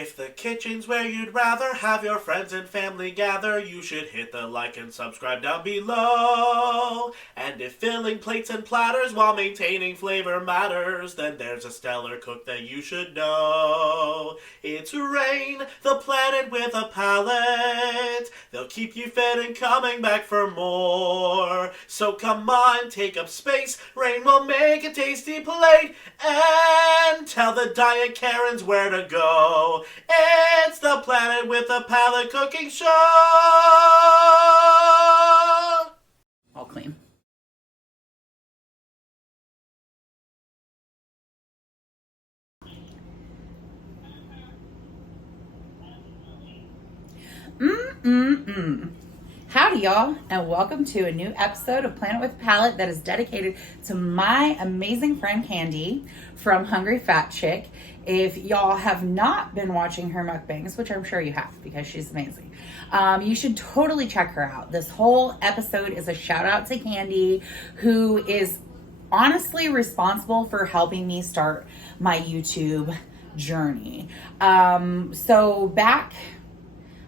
If the kitchen's where you'd rather have your friends and family gather, you should hit the like and subscribe down below. And if filling plates and platters while maintaining flavor matters, then there's a stellar cook that you should know. It's Rain, the planet with a palate. They'll keep you fed and coming back for more. So come on, take up space. Rain will make a tasty plate and tell the Diet Karens where to go. It's the Planet with a Palate cooking show. All clean. Howdy, y'all, and welcome to a new episode of Planet with Palate that is dedicated to my amazing friend Candy from HungryFatChick. If y'all have not been watching her mukbangs, which I'm sure you have because she's amazing, you should totally check her out. This whole episode is a shout out to Candy, who is honestly responsible for helping me start my YouTube journey. So back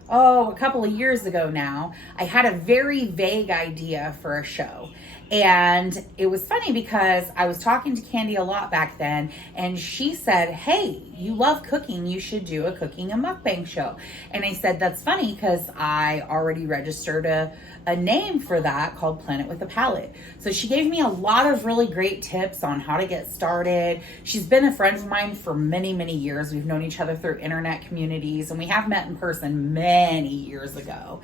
a couple of years ago now, I had a very vague idea for a show. And it was funny because I was talking to Candy a lot back then, and she said, hey, you love cooking, you should do a cooking and mukbang show. And I said, that's funny because I already registered a name for that called Planet with a Palate. So she gave me a lot of really great tips on how to get started. She's been a friend of mine for many, many years. We've known each other through internet communities, and we have met in person many years ago.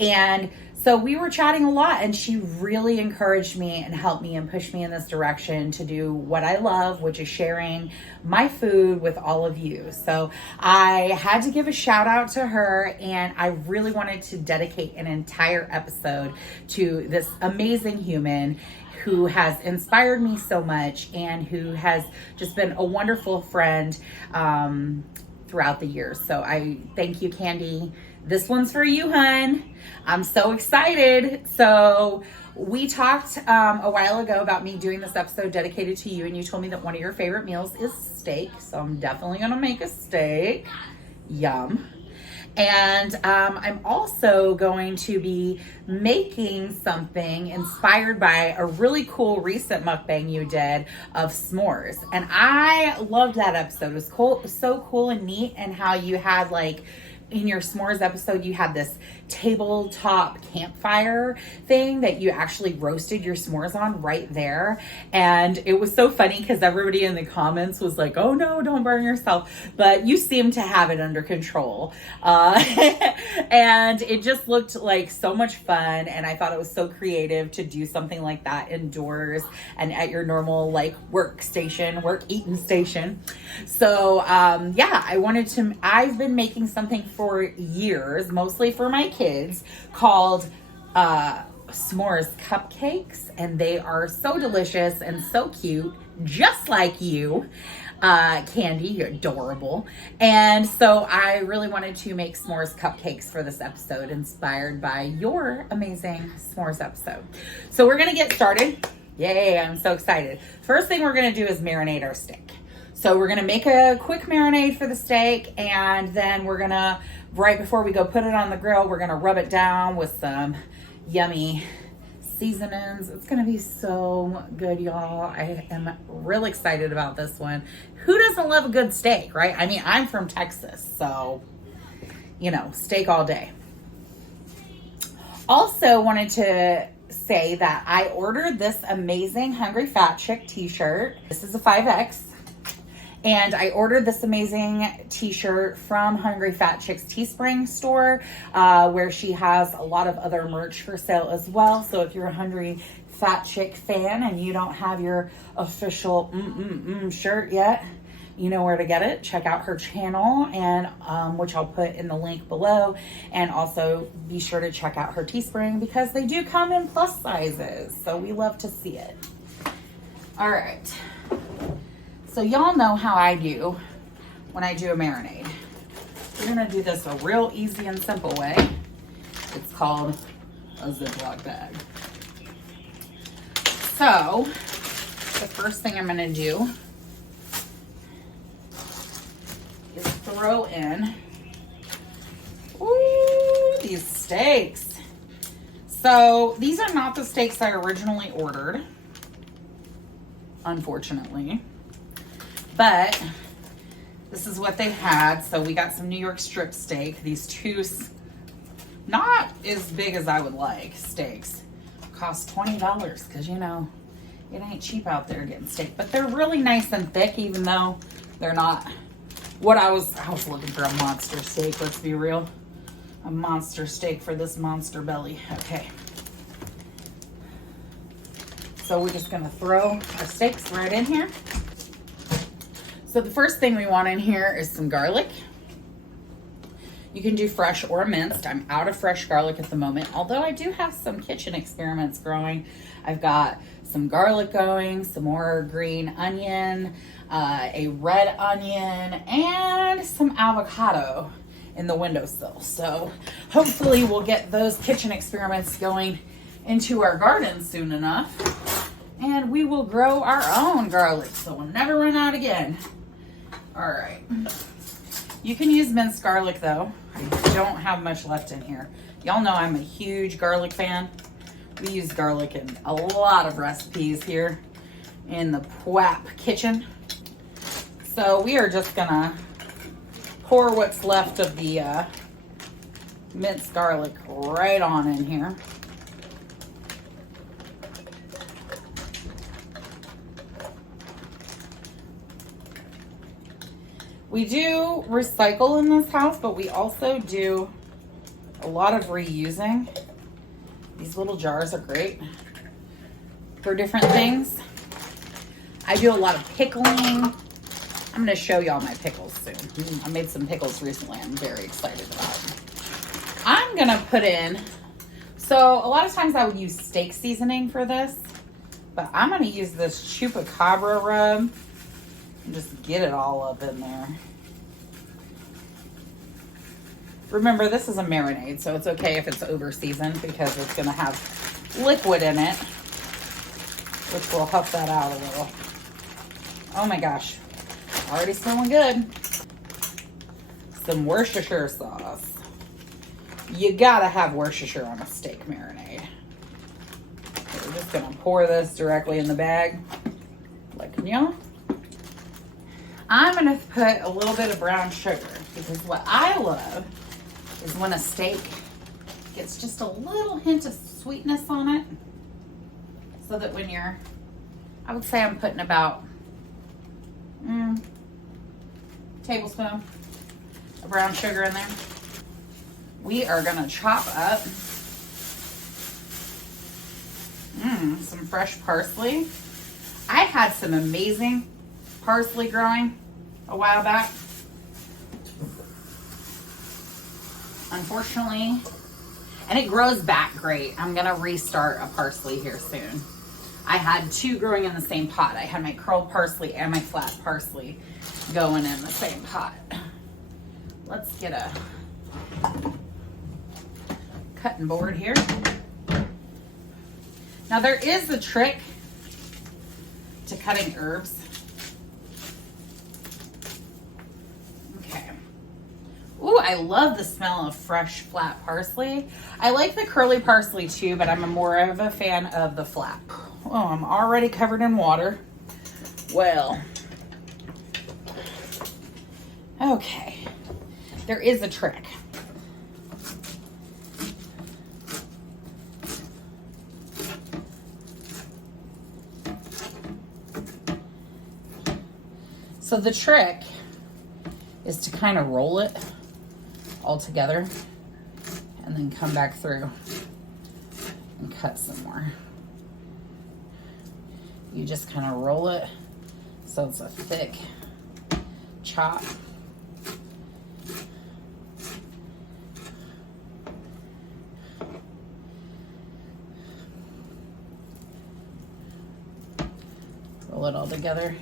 And so we were chatting a lot, and she really encouraged me and helped me and pushed me in this direction to do what I love, which is sharing my food with all of you. So I had to give a shout out to her, and I really wanted to dedicate an entire episode to this amazing human who has inspired me so much and who has just been a wonderful friend throughout the years. So I thank you, Candy. This one's for you, hun. I'm so excited. So we talked a while ago about me doing this episode dedicated to you, and you told me that one of your favorite meals is steak. So I'm definitely gonna make a steak. Yum. And I'm also going to be making something inspired by a really cool recent mukbang you did of s'mores. And I loved that episode. It was cool, so cool and neat, and how you had like, in your s'mores episode, you had this tabletop campfire thing that you actually roasted your s'mores on right there. And it was so funny because everybody in the comments was like, oh no, don't burn yourself. But you seemed to have it under control. And it just looked like so much fun. And I thought it was so creative to do something like that indoors and at your normal like work eating station. So yeah, I've been making something for years, mostly for my kids, called S'mores Cupcakes, and they are so delicious and so cute, just like you, Candy. You're adorable. And so I really wanted to make s'mores cupcakes for this episode, inspired by your amazing s'mores episode. So we're gonna get started. Yay, I'm so excited. First thing we're gonna do is marinate our steak. So we're gonna make a quick marinade for the steak, and then we're gonna, right before we go put it on the grill, we're gonna rub it down with some yummy seasonings. It's gonna be so good, y'all. I am real excited about this one. Who doesn't love a good steak, right? I mean, I'm from Texas, so, you know, steak all day. Also wanted to say that I ordered this amazing HungryFatChick t-shirt. This is a 5X. And I ordered this amazing t-shirt from HungryFatChick's Teespring store, where she has a lot of other merch for sale as well. So if you're a HungryFatChick fan and you don't have your official shirt yet, you know where to get it. Check out her channel, and which I'll put in the link below. And also be sure to check out her Teespring because they do come in plus sizes. So we love to see it. All right. So y'all know how I do when I do a marinade. We're gonna do this a real easy and simple way. It's called a Ziploc bag. So the first thing I'm gonna do is throw in, ooh, these steaks. So these are not the steaks I originally ordered, unfortunately, but this is what they had. So we got some New York strip steak. These two, not as big as I would like, steaks. Cost $20 because, you know, it ain't cheap out there getting steak. But they're really nice and thick, even though they're not what I was looking for a monster steak, let's be real. A monster steak for this monster belly. Okay. So we're just going to throw our steaks right in here. So the first thing we want in here is some garlic. You can do fresh or minced. I'm out of fresh garlic at the moment, although I do have some kitchen experiments growing. I've got some garlic going, some more green onion, a red onion, and some avocado in the windowsill. So hopefully we'll get those kitchen experiments going into our garden soon enough, and we will grow our own garlic so we'll never run out again. All right. You can use minced garlic though. I don't have much left in here. Y'all know I'm a huge garlic fan. We use garlic in a lot of recipes here in the PWAP kitchen. So we are just gonna pour what's left of the minced garlic right on in here. We do recycle in this house, but we also do a lot of reusing. These little jars are great for different things. I do a lot of pickling. I'm gonna show y'all my pickles soon. I made some pickles recently I'm very excited about. I'm gonna put in, so a lot of times I would use steak seasoning for this, but I'm gonna use this chupacabra rub and just get it all up in there. Remember, this is a marinade, so it's okay if it's over seasoned because it's gonna have liquid in it, which will help that out a little. Oh my gosh, already smelling good. Some Worcestershire sauce. You gotta have Worcestershire on a steak marinade. So we're just gonna pour this directly in the bag, like y'all. I'm gonna put a little bit of brown sugar because what I love is when a steak gets just a little hint of sweetness on it, so that when you're, I would say I'm putting about tablespoon of brown sugar in there. We are gonna chop up some fresh parsley. I had some amazing parsley growing a while back. Unfortunately, and it grows back great. I'm gonna restart a parsley here soon. I had two growing in the same pot. I had my curled parsley and my flat parsley going in the same pot. Let's get a cutting board here. Now there is a trick to cutting herbs. Okay. Ooh, I love the smell of fresh flat parsley. I like the curly parsley too, but I'm more of a fan of the flat. Oh, I'm already covered in water. Well, okay. There is a trick. So the trick is to kind of roll it all together and then come back through and cut some more. You just kind of roll it so it's a thick chop. Roll it all together.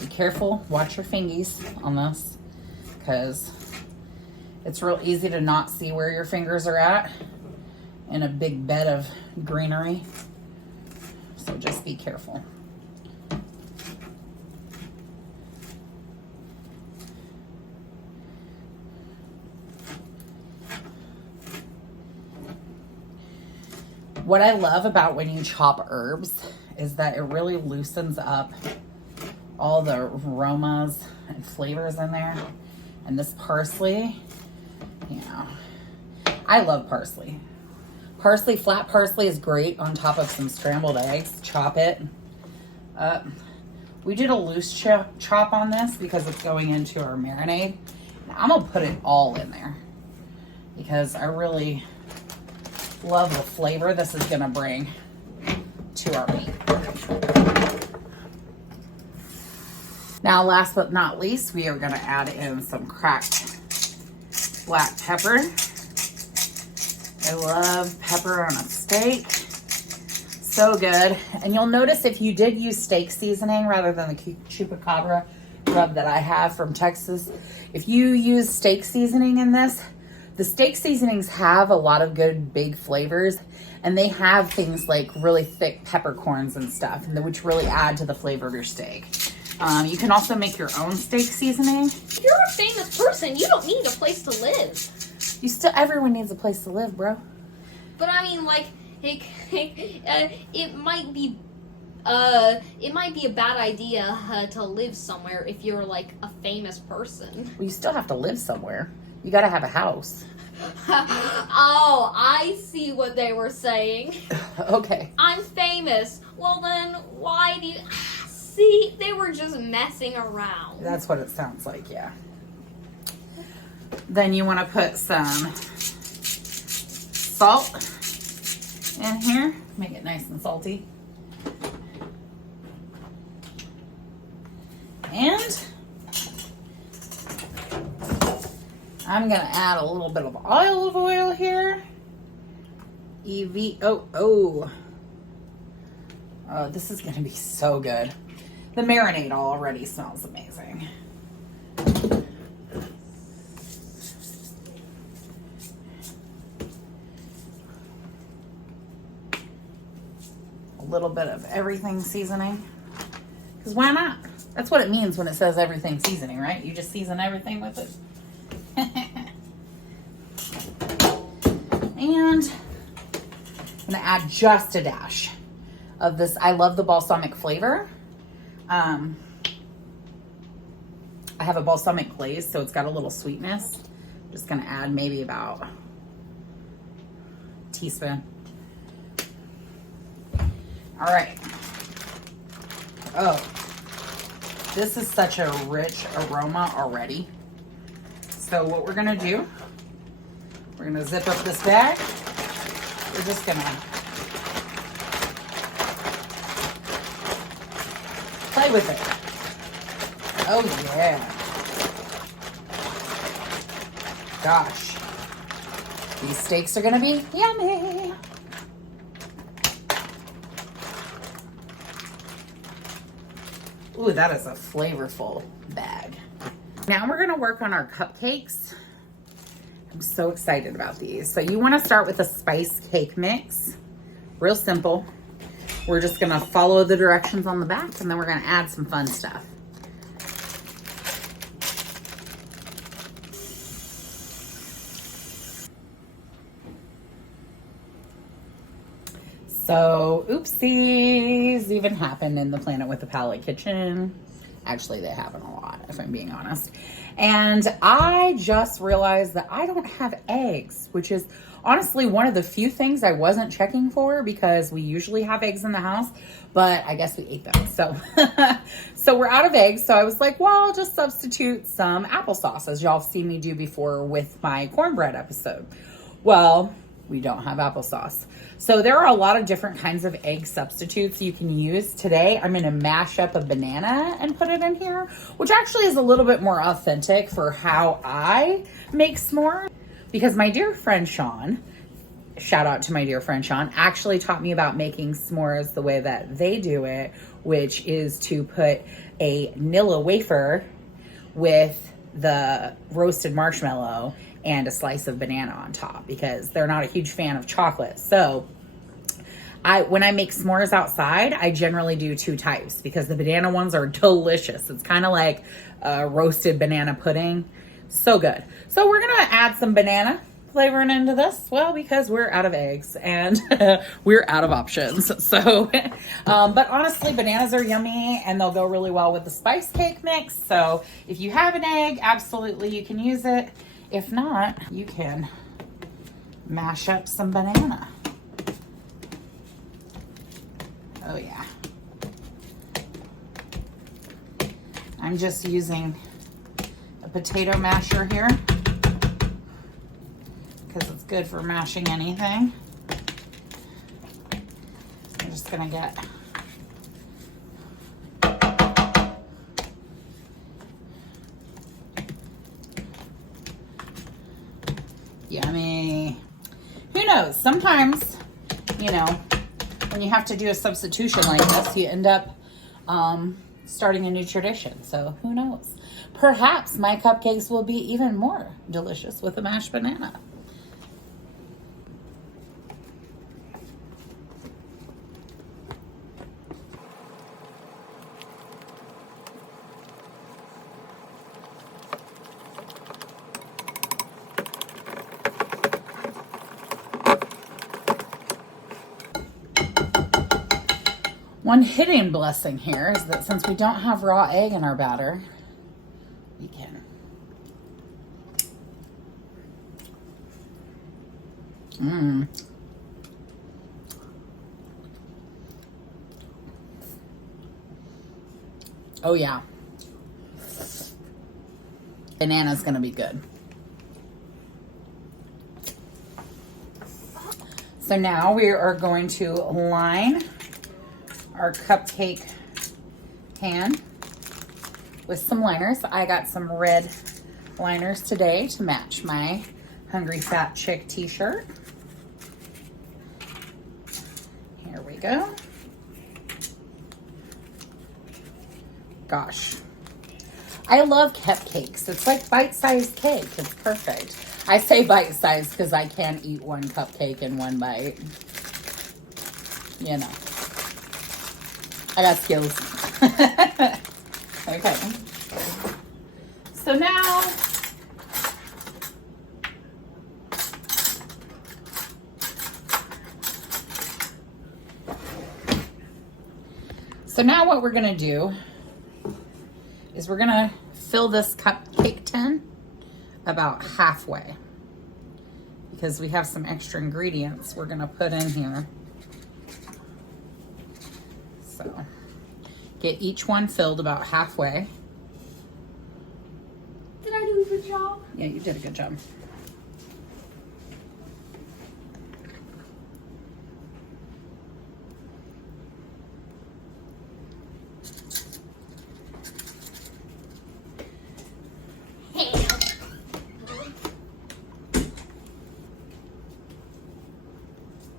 Be careful, watch your fingies on this, because it's real easy to not see where your fingers are at in a big bed of greenery. So just be careful. What I love about when you chop herbs is that it really loosens up all the aromas and flavors in there. And this parsley, you know, I love parsley. Parsley, flat parsley is great on top of some scrambled eggs. Chop it up. We did a loose chop on this because it's going into our marinade. Now, I'm gonna put it all in there because I really love the flavor this is gonna bring to our meat. Now, last but not least, we are gonna add in some cracked black pepper. I love pepper on a steak. So good. And you'll notice if you did use steak seasoning rather than the chupacabra rub that I have from Texas, if you use steak seasoning in this, the steak seasonings have a lot of good big flavors, and they have things like really thick peppercorns and stuff, which really add to the flavor of your steak. You can also make your own steak seasoning. If you're a famous person, you don't need a place to live. Everyone needs a place to live, bro. But I mean, like, it might be a bad idea to live somewhere if you're like a famous person. Well, you still have to live somewhere. You gotta have a house. Oh, I see what they were saying. Okay. I'm famous. Well then, why do you... See, they were just messing around. That's what it sounds like, yeah. Then you want to put some salt in here. Make it nice and salty. And I'm going to add a little bit of olive oil here. Oh, this is going to be so good. The marinade already smells amazing. A little bit of everything seasoning. Because why not? That's what it means when it says everything seasoning, right? You just season everything with it. And I'm going to add just a dash of this. I love the balsamic flavor. I have a balsamic glaze, so it's got a little sweetness. I'm just going to add maybe about a teaspoon. All right. Oh, this is such a rich aroma already. So what we're going to do, we're going to zip up this bag. We're just going to play with it. Oh yeah. Gosh. These steaks are gonna be yummy. Ooh, that is a flavorful bag. Now we're gonna work on our cupcakes. I'm so excited about these. So you wanna start with a spice cake mix. Real simple. We're just gonna follow the directions on the back, and then we're gonna add some fun stuff. So, oopsies even happened in the Planet with the Palate kitchen. Actually, they happen a lot, if I'm being honest. And I just realized that I don't have eggs, which is honestly one of the few things I wasn't checking for because we usually have eggs in the house, but I guess we ate them. So, so we're out of eggs. So I was like, well, I'll just substitute some applesauce, as y'all have seen me do before with my cornbread episode. Well, we don't have applesauce. So there are a lot of different kinds of egg substitutes you can use. Today, I'm going to mash up a banana and put it in here, which actually is a little bit more authentic for how I make s'mores. Because my dear friend Sean, shout out to my dear friend Sean, actually taught me about making s'mores the way that they do it, which is to put a Nilla wafer with the roasted marshmallow and a slice of banana on top, because they're not a huge fan of chocolate. So when I make s'mores outside, I generally do two types because the banana ones are delicious. It's kind of like a roasted banana pudding. So good. So we're going to add some banana flavoring into this? Well, because we're out of eggs and we're out of options. So, but honestly, bananas are yummy and they'll go really well with the spice cake mix. So if you have an egg, absolutely you can use it. If not, you can mash up some banana. Oh yeah. I'm just using a potato masher here because it's good for mashing anything. I'm just gonna get yummy. Who knows? Sometimes, you know, when you have to do a substitution like this, you end up starting a new tradition. So who knows? Perhaps my cupcakes will be even more delicious with a mashed banana. One hidden blessing here is that since we don't have raw egg in our batter, we can Oh yeah. Banana's gonna be good. So now we are going to line our cupcake pan with some liners. I got some red liners today to match my Hungry Fat Chick t-shirt. Here we go. Gosh, I love cupcakes. It's like bite-sized cake. It's perfect. I say bite-sized because I can't eat one cupcake in one bite. You know, I got skills. Okay. So now, what we're gonna do is we're gonna fill this cupcake tin about halfway because we have some extra ingredients we're gonna put in here. So get each one filled about halfway. Did I do a good job? Yeah, you did a good job.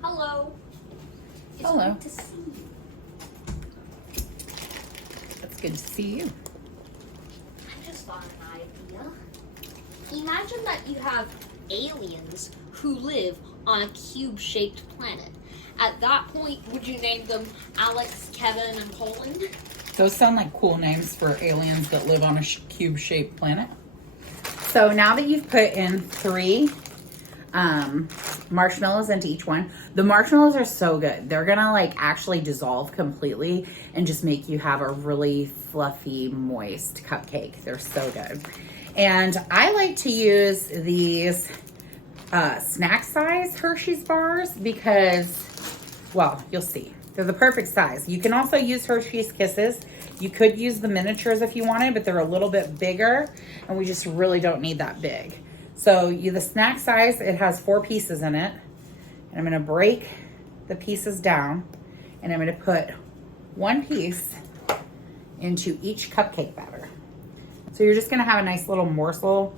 Hello. It's Hello. good to see you. It's good to see you. I just thought of an idea. Imagine that you have aliens who live on a cube-shaped planet. At that point, would you name them Alex, Kevin, and Poland? Those sound like cool names for aliens that live on a cube-shaped planet. So now that you've put in 3 marshmallows into each one, the marshmallows are so good. They're gonna like actually dissolve completely and just make you have a really fluffy, moist cupcake. They're so good. And I like to use these snack size Hershey's bars because, well, you'll see. They're the perfect size. You can also use Hershey's Kisses. You could use the miniatures if you wanted, but they're a little bit bigger and we just really don't need that big. So the snack size, it has 4 pieces in it. And I'm gonna break the pieces down and I'm gonna put 1 piece into each cupcake batter. So you're just gonna have a nice little morsel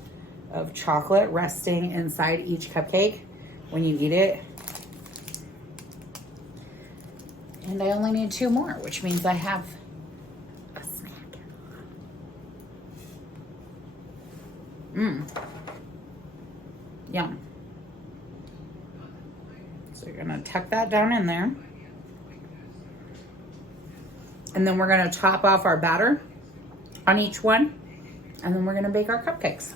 of chocolate resting inside each cupcake when you eat it. And I only need 2 more, which means I have a snack. Yum. So you're gonna tuck that down in there. And then we're gonna top off our batter on each one. And then we're gonna bake our cupcakes.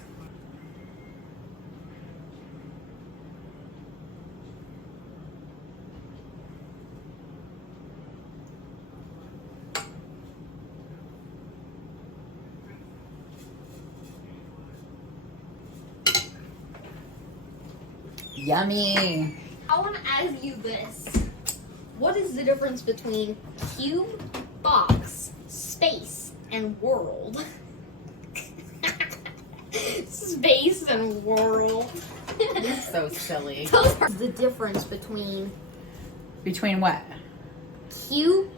Yummy. I want to ask you this. What is the difference between cube, box, space, and world? Space and world. You're so silly. Those are the difference between Between what? cube,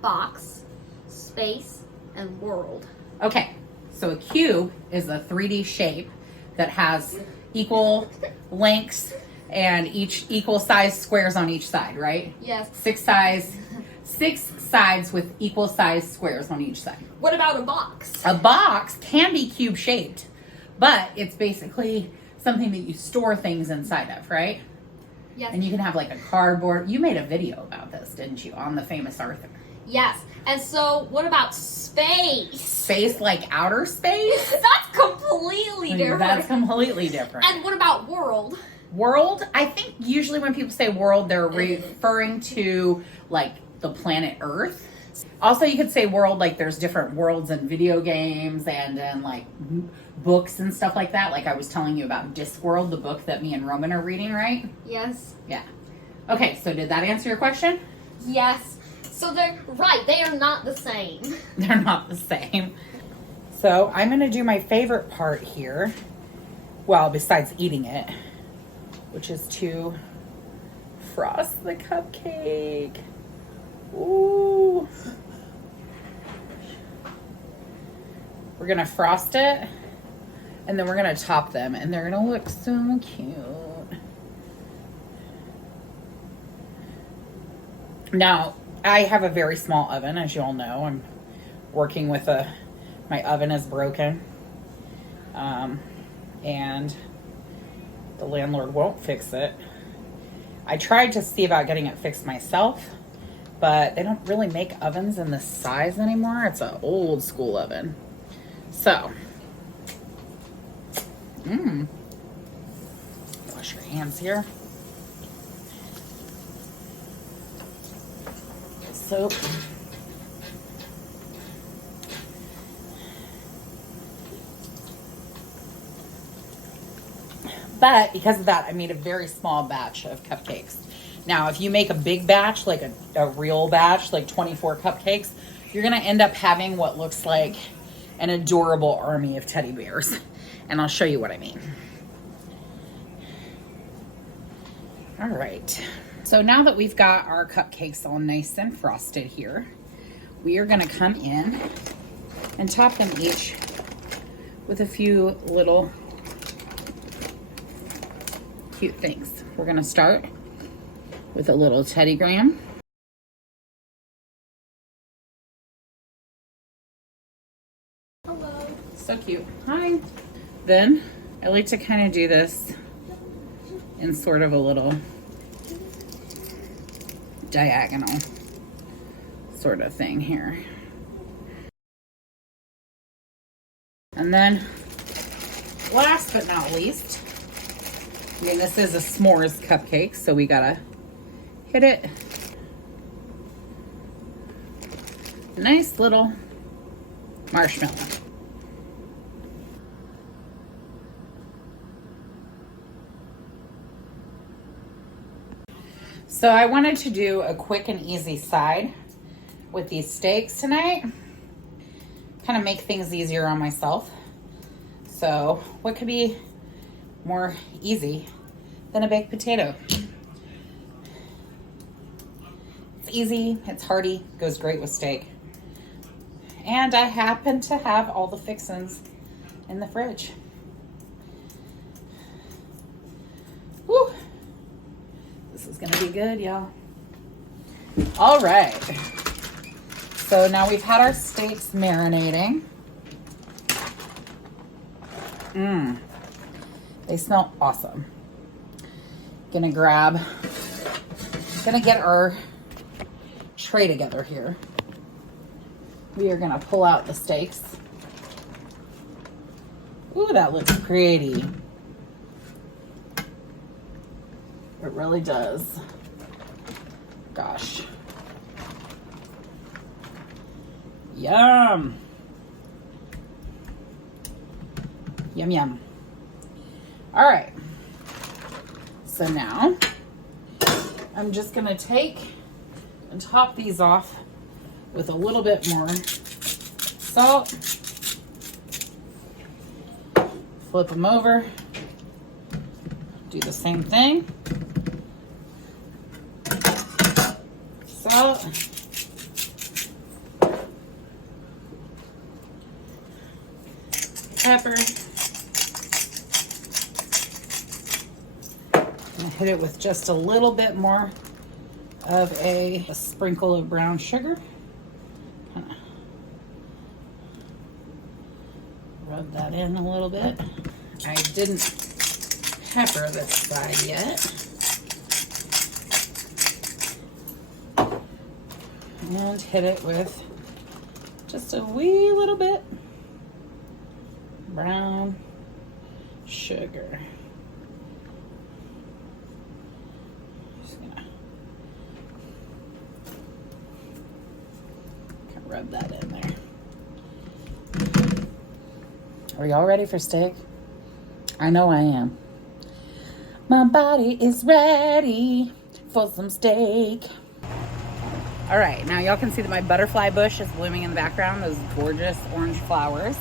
box, space, and world. Okay, so a cube is a 3D shape that has equal lengths and each equal size squares on each side, right? Yes. Six sides with equal size squares on each side. What about a box? A box can be cube shaped, but it's basically something that you store things inside of, right? Yes. And you can have like a cardboard. You made a video about this, didn't you, on the famous Arthur? Yes. And so, what about space? Space like outer space? That's completely different. That's completely different. And what about world? World, I think usually when people say world, they're referring to like the planet Earth. Also, you could say world like there's different worlds in video games and in like books and stuff like that. Like I was telling you about Discworld, the book that me and Roman are reading, right? Yes. Yeah. Okay, so did that answer your question? Yes. So they're right. They are not the same. They're not the same. So I'm going to do my favorite part here. Well, besides eating it, which is to frost the cupcake. Ooh. We're going to frost it, and then we're going to top them, and they're going to look so cute. Now, I have a very small oven, as you all know. I'm working with my oven is broken. And the landlord won't fix it. I tried to see about getting it fixed myself, but they don't really make ovens in this size anymore. It's an old school oven. So, wash your hands here. Soap. But because of that, I made a very small batch of cupcakes. Now, if you make a big batch, like a real batch, like 24 cupcakes, you're going to end up having what looks like an adorable army of teddy bears. And I'll show you what I mean. All right. So now that we've got our cupcakes all nice and frosted here, we are going to come in and top them each with a few little cute things. We're going to start with a little teddygram. Hello. So cute. Hi. Then I like to kind of do this in sort of a little diagonal sort of thing here. And then last but not least, I mean, this is a s'mores cupcake, so we gotta hit it. Nice little marshmallow. So I wanted to do a quick and easy side with these steaks tonight. Kind of make things easier on myself. So what could be more easy than a baked potato? It's easy, it's hearty, goes great with steak. And I happen to have all the fixins in the fridge. Woo! This is gonna be good, y'all. All right. So now we've had our steaks marinating. They smell awesome. Gonna get our tray together here. We are gonna pull out the steaks. Ooh, that looks pretty. It really does. Gosh. Yum. Yum, yum. All right. So now I'm just gonna take and top these off with a little bit more salt. Flip them over. Do the same thing. Salt. Pepper. And hit it with just a little bit more of a sprinkle of brown sugar. Rub that in a little bit. I didn't pepper this side yet. And hit it with just a wee little bit brown sugar. Just gonna rub that in there. Are y'all ready for steak? I know I am. My body is ready for some steak. All right, now y'all can see that my butterfly bush is blooming in the background, those gorgeous orange flowers.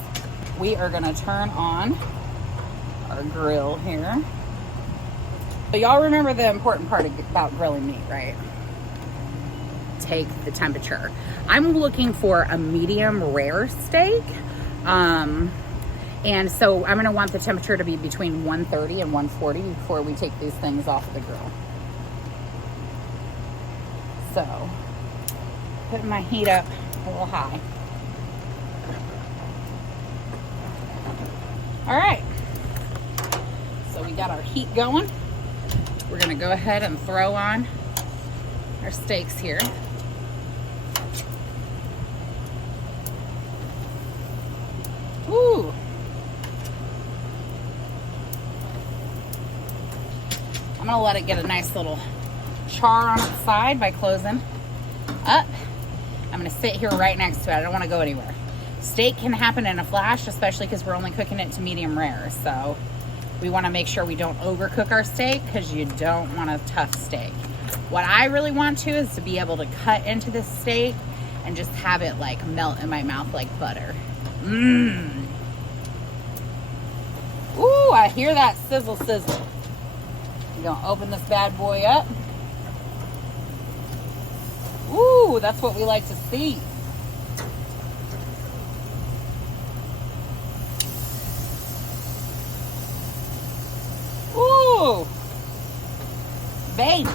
We are gonna turn on our grill here. But y'all remember the important part about grilling meat, right? Take the temperature. I'm looking for a medium rare steak. And so I'm gonna want the temperature to be between 130 and 140 before we take these things off the grill. So, putting my heat up a little high. All right, so we got our heat going. We're gonna go ahead and throw on our steaks here. Ooh. I'm gonna let it get a nice little char on its side by closing up. I'm gonna sit here right next to it. I don't wanna go anywhere. Steak can happen in a flash, especially because we're only cooking it to medium rare. So we wanna make sure we don't overcook our steak because you don't want a tough steak. What I really want to is to be able to cut into this steak and just have it like melt in my mouth like butter. Mmm. Ooh, I hear that sizzle sizzle. I'm gonna open this bad boy up. Ooh, that's what we like to see. Ooh, baby.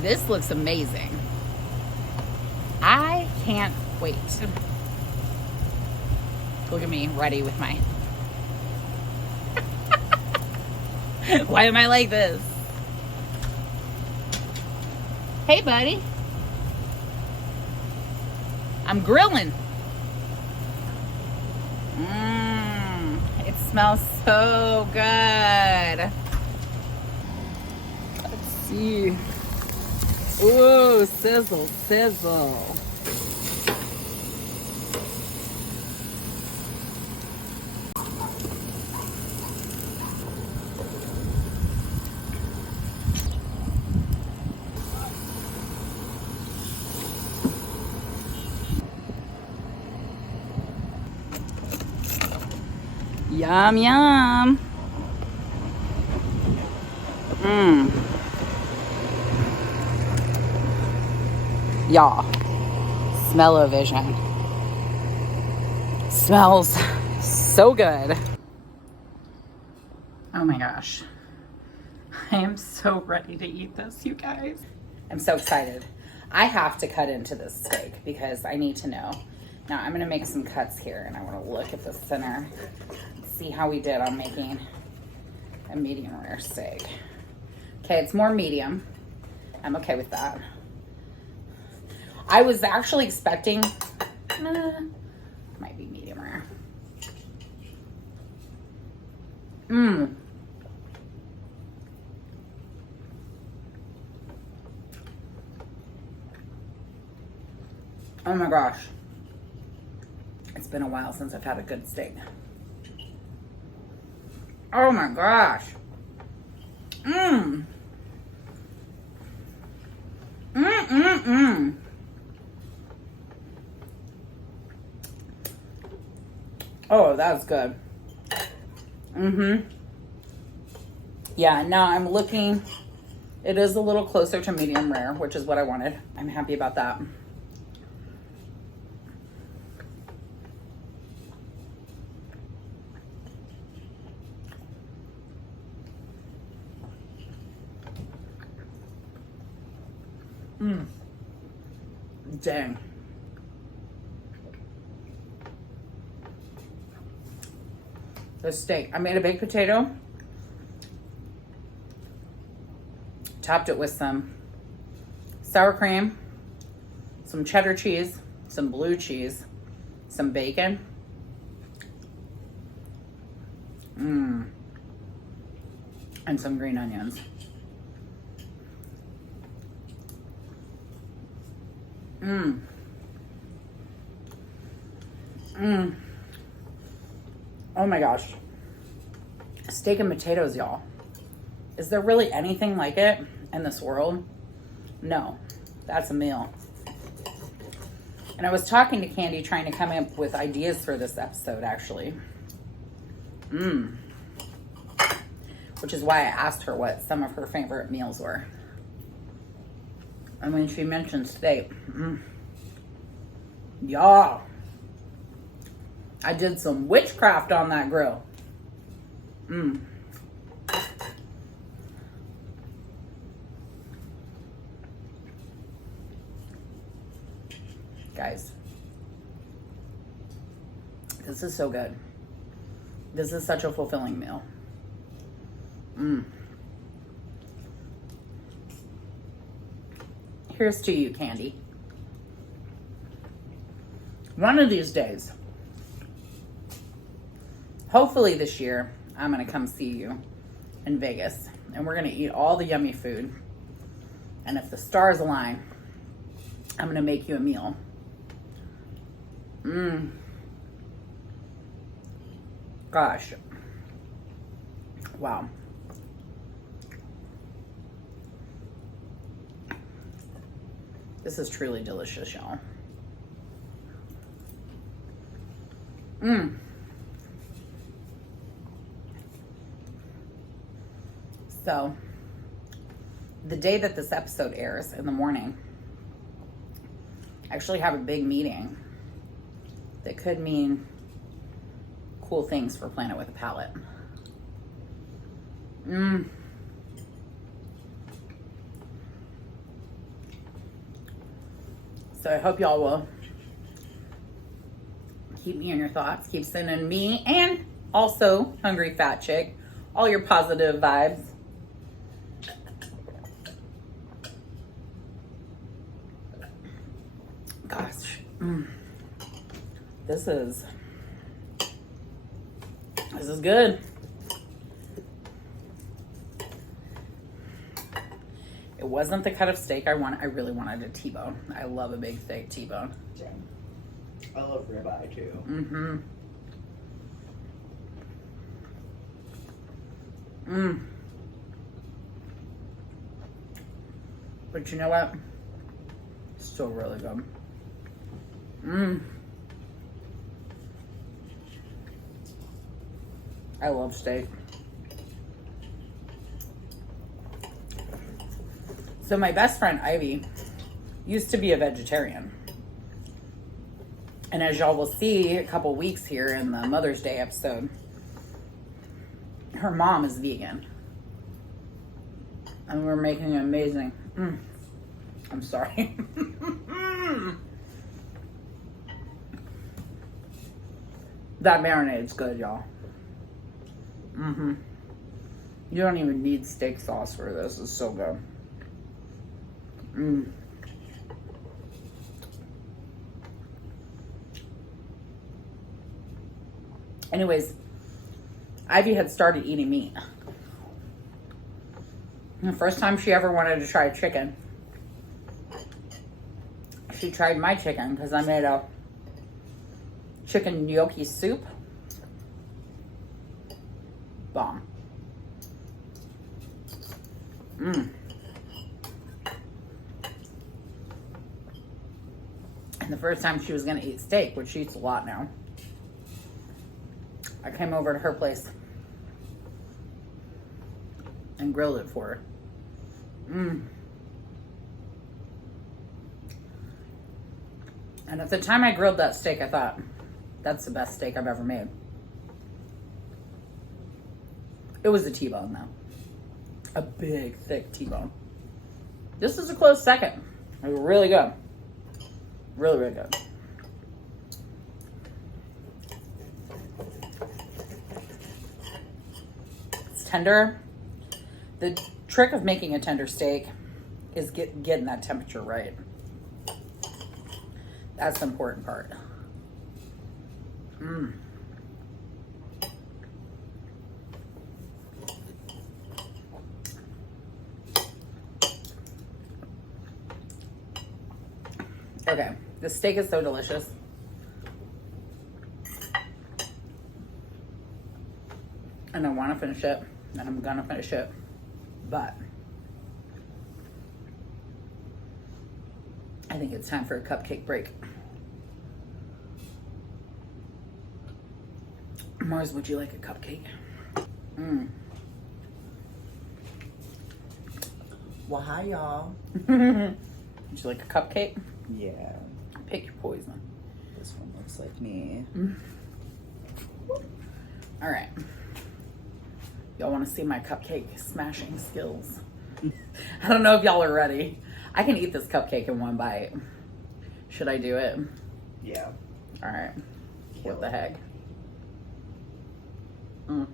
This looks amazing. I can't wait. Look at me, ready with my... Why am I like this? Hey, buddy. I'm grilling. It smells so good. Let's see. Ooh, sizzle, sizzle. Yum, yum. Y'all, smell-o-vision. Smells so good. Oh my gosh. I am so ready to eat this, you guys. I'm so excited. I have to cut into this steak because I need to know. Now I'm gonna make some cuts here and I wanna look at the center, see how we did on making a medium rare steak. Okay, it's more medium. I'm okay with that. I was actually expecting, might be medium rare. Oh my gosh. It's been a while since I've had a good steak. Oh my gosh. Mmm. Mmm. Oh, that's good. Yeah, now I'm looking. It is a little closer to medium rare, which is what I wanted. I'm happy about that. Dang. The steak. I made a baked potato. Topped it with some sour cream, some cheddar cheese, some blue cheese, some bacon. And some green onions. Oh my gosh. Steak and potatoes, y'all. Is there really anything like it in this world? No. That's a meal. And I was talking to Candy, trying to come up with ideas for this episode, actually. Which is why I asked her what some of her favorite meals were. And when she mentioned steak, y'all, I did some witchcraft on that grill. Guys, this is so good. This is such a fulfilling meal. Here's to you, Candy. One of these days, hopefully this year, I'm going to come see you in Vegas. And we're going to eat all the yummy food. And if the stars align, I'm going to make you a meal. Gosh. Wow. This is truly delicious, y'all. So, the day that this episode airs in the morning, I actually have a big meeting that could mean cool things for Planet with a Palate. So I hope y'all will keep me in your thoughts. Keep sending me and also Hungry Fat Chick all your positive vibes. Gosh. This is good. It wasn't the cut of steak I want. I really wanted a T-bone. I love a big steak T-bone. I love ribeye too. But you know what? Still really good. I love steak. So my best friend Ivy used to be a vegetarian. And as y'all will see a couple weeks here in the Mother's Day episode, her mom is vegan. And we're making an amazing... I'm sorry. That marinade's good, y'all. You don't even need steak sauce for this. It's so good. Anyways, Ivy had started eating meat. And the first time she ever wanted to try chicken, she tried my chicken because I made a chicken gnocchi soup. Bomb. Mmm. And the first time she was going to eat steak, which she eats a lot now, I came over to her place and grilled it for her. Mmm. And at the time I grilled that steak, I thought, that's the best steak I've ever made. It was a T-bone, though. A big, thick T-bone. This is a close second. It was really good. Really, really good. It's tender. The trick of making a tender steak is getting that temperature right. That's the important part. Mmm. Okay, the steak is so delicious. And I want to finish it, and I'm gonna finish it, but I think it's time for a cupcake break. Mars, would you like a cupcake? Mmm. Well, hi, y'all. Would you like a cupcake? Yeah. Pick your poison. This one looks like me. All right. Y'all want to see my cupcake smashing skills? I don't know if y'all are ready. I can eat this cupcake in one bite. Should I do it? Yeah. All right. Kill What the it. heck? Mm.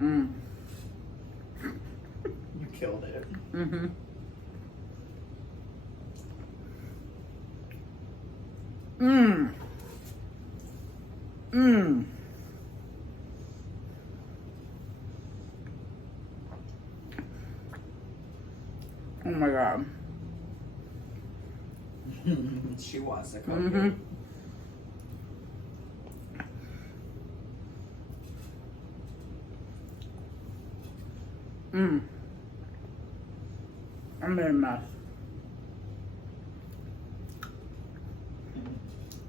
Mm. You killed it. Mm-hmm. Mmm. Mmm. Oh my God. She wants to cook Mm-hmm. it. Mmm. I'm in a mess.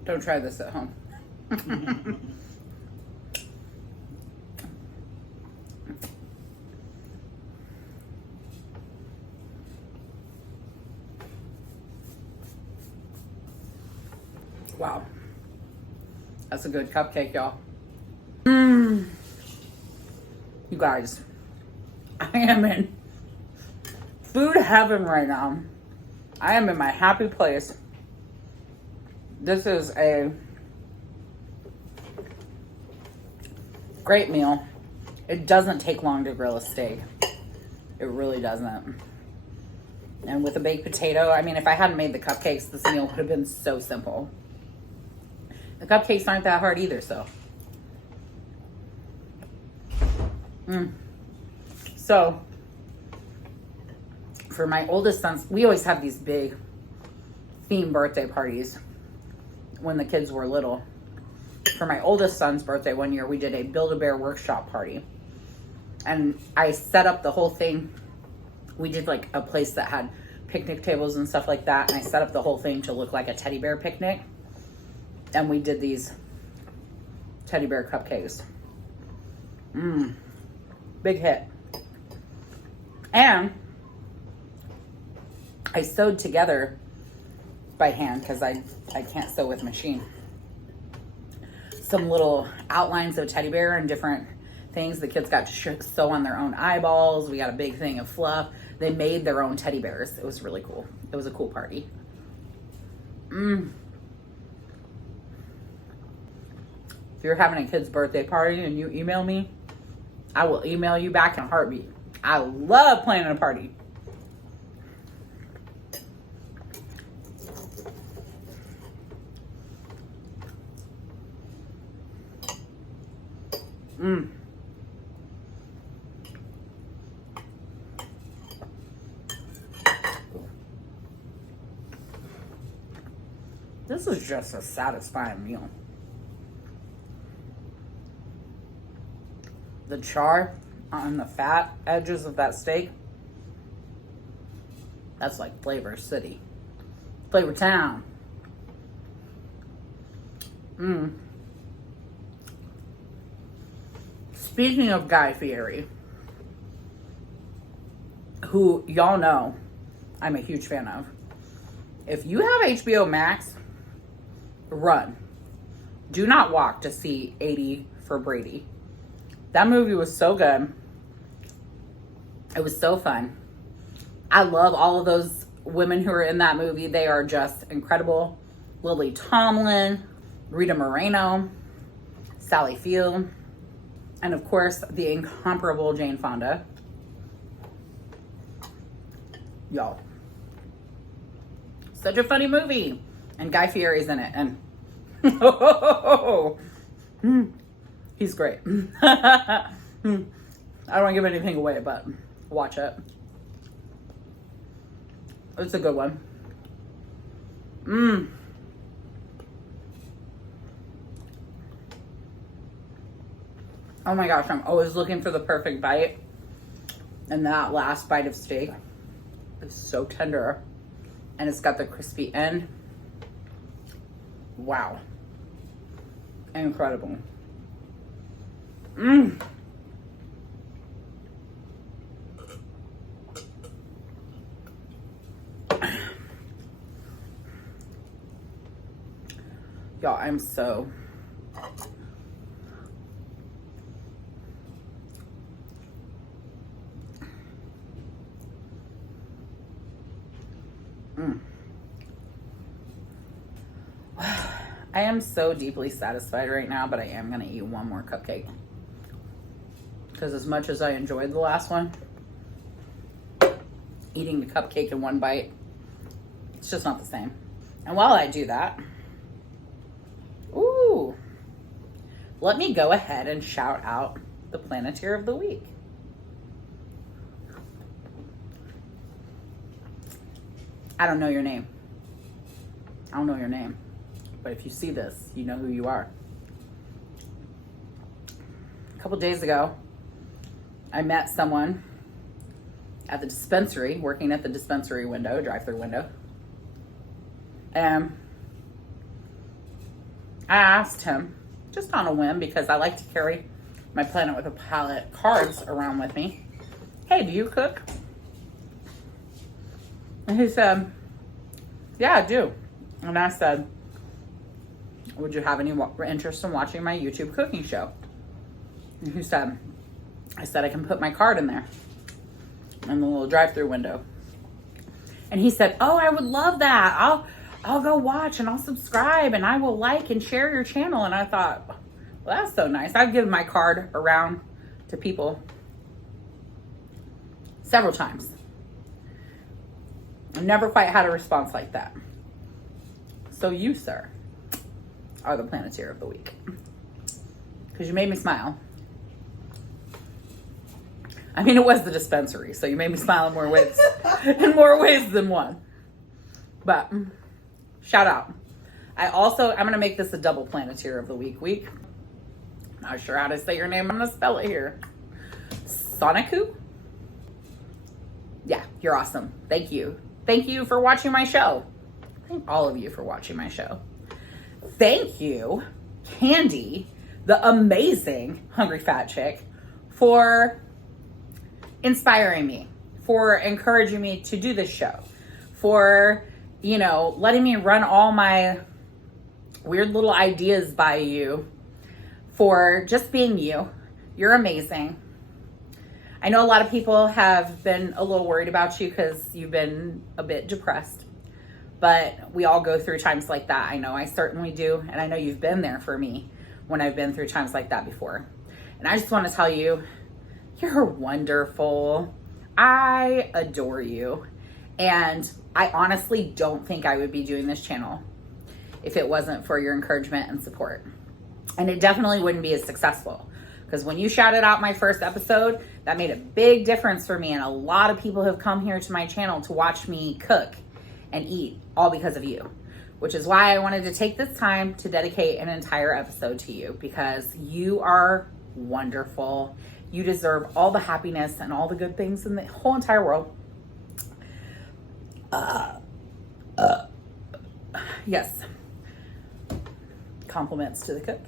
Don't try this at home. Wow. That's a good cupcake, y'all. Mmm. You guys, I am in food heaven right now. I am in my happy place. This is a great meal. It doesn't take long to grill a steak. It really doesn't. And with a baked potato, I mean, if I hadn't made the cupcakes, this meal would have been so simple. The cupcakes aren't that hard either, so. So, for my oldest sons, we always have these big theme birthday parties when the kids were little. For my oldest son's birthday one year, we did a Build-A-Bear workshop party. And I set up the whole thing. We did like a place that had picnic tables and stuff like that. And I set up the whole thing to look like a teddy bear picnic. And we did these teddy bear cupcakes. Big hit. And I sewed together by hand because I can't sew with machine. Some little outlines of teddy bear and different things. The kids got to sew on their own eyeballs. We got a big thing of fluff. They made their own teddy bears. It was really cool. It was a cool party. If you're having a kid's birthday party and you email me, I will email you back in a heartbeat. I love planning a party. This is just a satisfying meal. The char on the fat edges of that steak, that's like Flavor City. Flavor Town. Speaking of Guy Fieri, who y'all know I'm a huge fan of, if you have HBO Max, run. Do not walk to see 80 for Brady. That movie was so good. It was so fun. I love all of those women who are in that movie. They are just incredible. Lily Tomlin, Rita Moreno, Sally Field, and of course, the incomparable Jane Fonda. Y'all. Such a funny movie. And Guy Fieri's in it. And he's great. I don't want to give anything away, but watch it. It's a good one. Oh my gosh, I'm always looking for the perfect bite. And that last bite of steak is so tender. And it's got the crispy end. Wow. Incredible. Y'all, I'm so... I am so deeply satisfied right now, but I am going to eat one more cupcake. Because as much as I enjoyed the last one, eating the cupcake in one bite, it's just not the same. And while I do that, let me go ahead and shout out the Planeteer of the Week. I don't know your name. I don't know your name. But if you see this, you know who you are. A couple days ago, I met someone at the dispensary, working at the dispensary window, drive-through window. And I asked him, just on a whim, because I like to carry my Planet with a Palate cards around with me. Hey, do you cook? And he said, yeah, I do. And I said, would you have any interest in watching my YouTube cooking show? And he said, I said, I can put my card in there, in the little drive-through window. And he said, oh, I would love that. I'll go watch and I'll subscribe and I will like and share your channel. And I thought, well, that's so nice. I've given my card around to people several times. I've never quite had a response like that. So you, sir, are the Planeteer of the Week. Because you made me smile. I mean, it was the dispensary, so you made me smile in more ways than one. But shout out. I'm going to make this a double Planeteer of the Week. Not sure how to say your name. I'm going to spell it here. Soniku? Yeah, you're awesome. Thank you. Thank you for watching my show. Thank all of you for watching my show. Thank you, Candy, the amazing Hungry Fat Chick, for inspiring me, for encouraging me to do this show, for, letting me run all my weird little ideas by you, for just being you. You're amazing. I know a lot of people have been a little worried about you because you've been a bit depressed. But we all go through times like that. I know I certainly do. And I know you've been there for me when I've been through times like that before. And I just want to tell you, you're wonderful. I adore you. And I honestly don't think I would be doing this channel if it wasn't for your encouragement and support. And it definitely wouldn't be as successful. Because when you shouted out my first episode, that made a big difference for me. And a lot of people have come here to my channel to watch me cook and eat, all because of you. which is why I wanted to take this time to dedicate an entire episode to you, because you are wonderful. You deserve all the happiness and all the good things in the whole entire world. Yes. Compliments to the cook.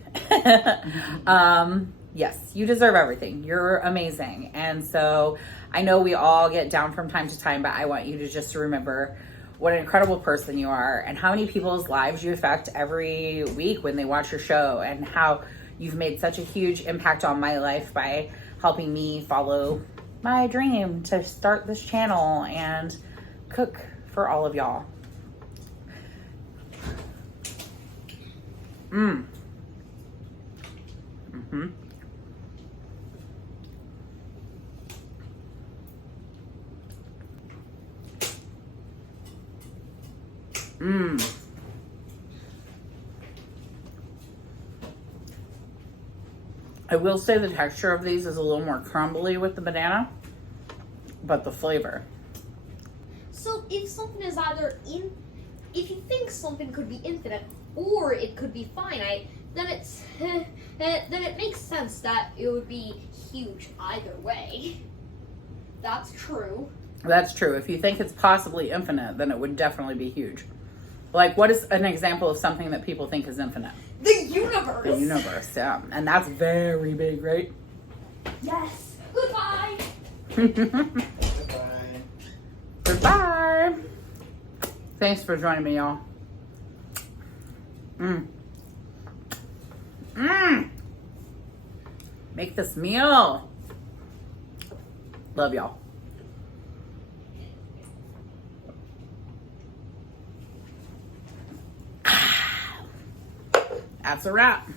Yes, you deserve everything. You're amazing. And so I know we all get down from time to time, but I want you to just remember what an incredible person you are and how many people's lives you affect every week when they watch your show, and how you've made such a huge impact on my life by helping me follow my dream to start this channel and cook for all of y'all. I will say the texture of these is a little more crumbly with the banana, but the flavor. So if something is either if you think something could be infinite or it could be finite, then then it makes sense that it would be huge either way. That's true. That's true. If you think it's possibly infinite, then it would definitely be huge. Like, what is an example of something that people think is infinite? The universe. The universe, yeah. And that's very big, right? Yes. Goodbye. Goodbye. Goodbye. Thanks for joining me, y'all. Make this meal. Love y'all. That's a wrap.